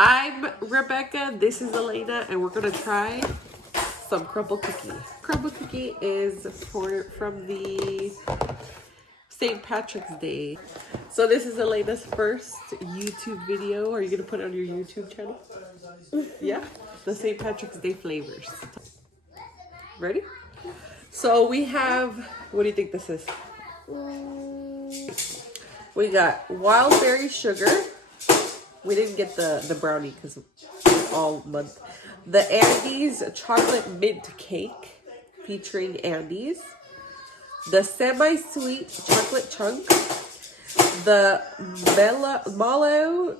I'm Rebecca, this is Elena, and we're gonna try some Crumbl cookie. Crumbl cookie is from the St. Patrick's Day. So this is Elena's first YouTube video. Are you gonna put it on your YouTube channel? Yeah, the St. Patrick's Day flavors. Ready? So we have, what do you think this is? We got wild berry sugar. We didn't get the brownie because it's all month. The Andes chocolate mint cake featuring Andes. The semi-sweet chocolate chunk. The mallow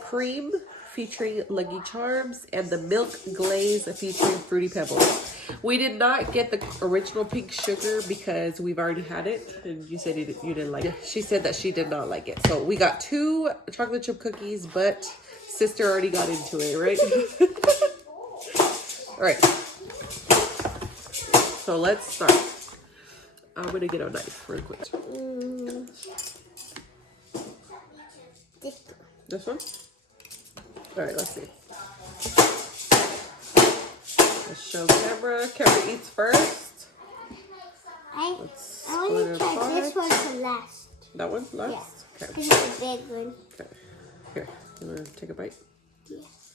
cream featuring Lucky Charms. And the milk glaze featuring Fruity Pebbles. We did not get the original pink sugar because we've already had it. And you said you didn't like it. She said that she did not like it. So we got 2 chocolate chip cookies, but sister already got into it, right? All right. So let's start. I'm going to get a knife real quick. This one? All right, let's see. Let's show camera. Camera eats first. I want to try this one for last. That one last? Yeah. Okay. This is a big one. Okay. Here, you want to take a bite? Yes.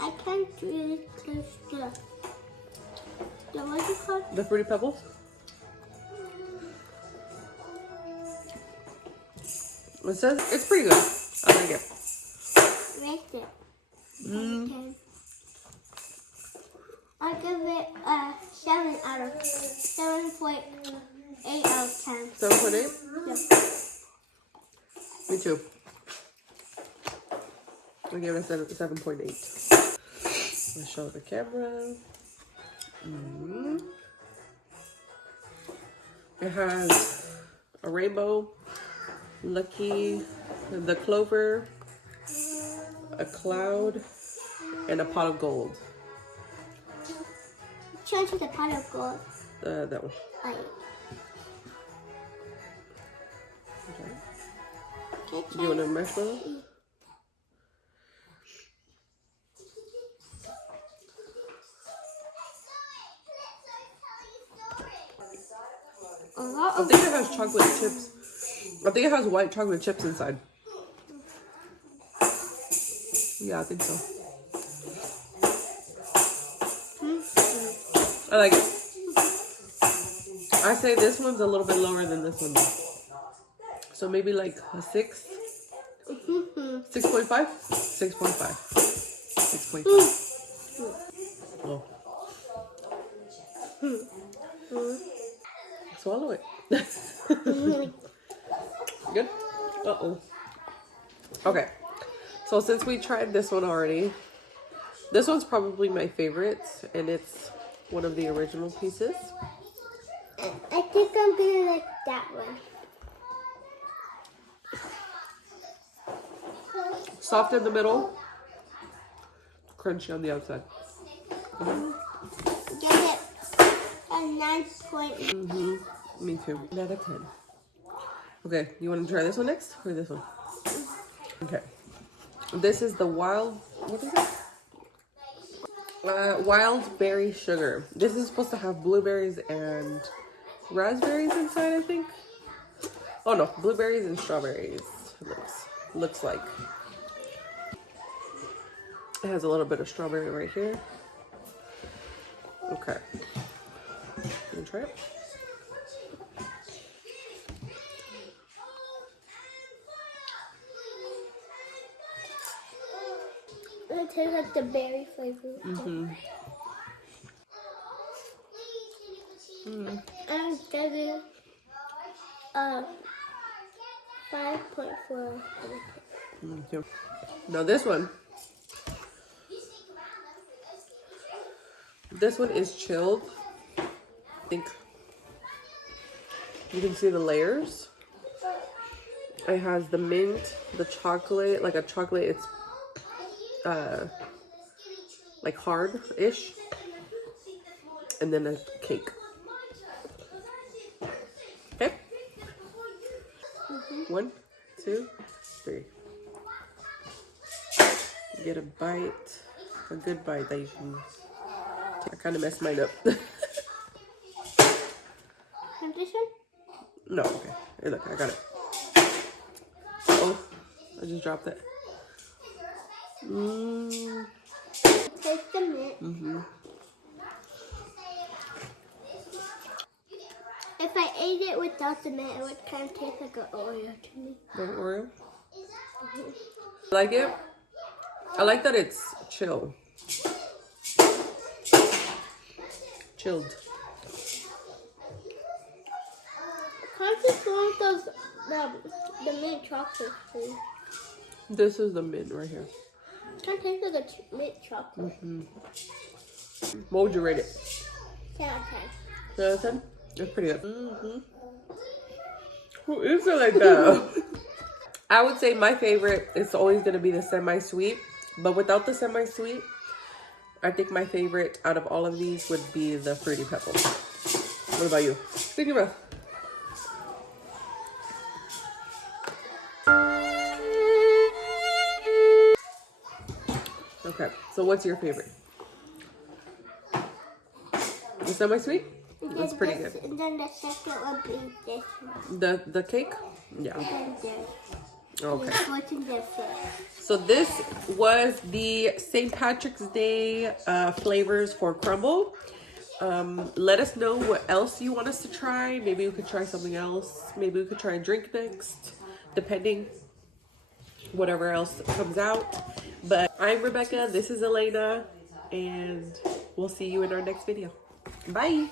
I can't really taste the what's it called? The Fruity Pebbles? It says it's pretty good. I like it. Rate it. I'll give it a 7.8 out of 10. 7.8? Yeah. Me too. I give it a 7.8. Let's show the camera. It has a rainbow, lucky, the clover, a cloud, and a pot of gold. Show to the pot of gold. That one. Right. Okay. Do you want a marshmallow? I think it has chocolate chips. I think it has white chocolate chips inside. Yeah, I think so. I like it. I say this one's a little bit lower than this one. So maybe like a 6? 6.5? 6.5. 6.5. Oh. Swallow it. Good? Uh-oh. Okay. So since we tried this one already, this one's probably my favorite, and it's one of the original pieces. I think I'm gonna like that one. Soft in the middle, crunchy on the outside. Give it a 9. Me too. 9 out of 10. Okay, you want to try this one next or this one? Okay. This is the wild, what is it? Wild berry sugar. This is supposed to have blueberries and raspberries inside, I think. Oh no, blueberries and strawberries. Looks like. It has a little bit of strawberry right here. Okay. You try it? It tastes like the berry flavor. I'm giving 5.4. Now this one is chilled. I think you can see the layers. It has the mint, the chocolate, like a chocolate, it's like hard-ish, and then a cake. 1, 2, 3. Get a bite, a good bite that you can. I kind of messed mine up. Have this one? No, okay. Hey, look, I got it. Oh, I just dropped it. Taste the mint. If I ate it without the mint, it would kind of taste like an Oreo to me. Like Oreo? Like it? I like that it's chilled. Chilled. Kind of just one of those, the mint chocolate thing. This is the mint right here. Kind of tastes like a mint chocolate. What would you rate it? 10 out of 10. 10 out of 10? It's pretty good. Who is it like that? I would say my favorite is always going to be the semi-sweet. But without the semi-sweet, I think my favorite out of all of these would be the Fruity Pebbles. What about you? Take your breath. Okay, so what's your favorite? The semi-sweet? That's pretty good. And then the second would be this one. The cake? Yeah. And then this. Okay. What's in this one? So this was the St. Patrick's Day flavors for Crumbl. Let us know what else you want us to try. Maybe we could try something else. Maybe we could try a drink next, depending whatever else comes out. But I'm Rebecca, this is Alaina, and we'll see you in our next video. Bye!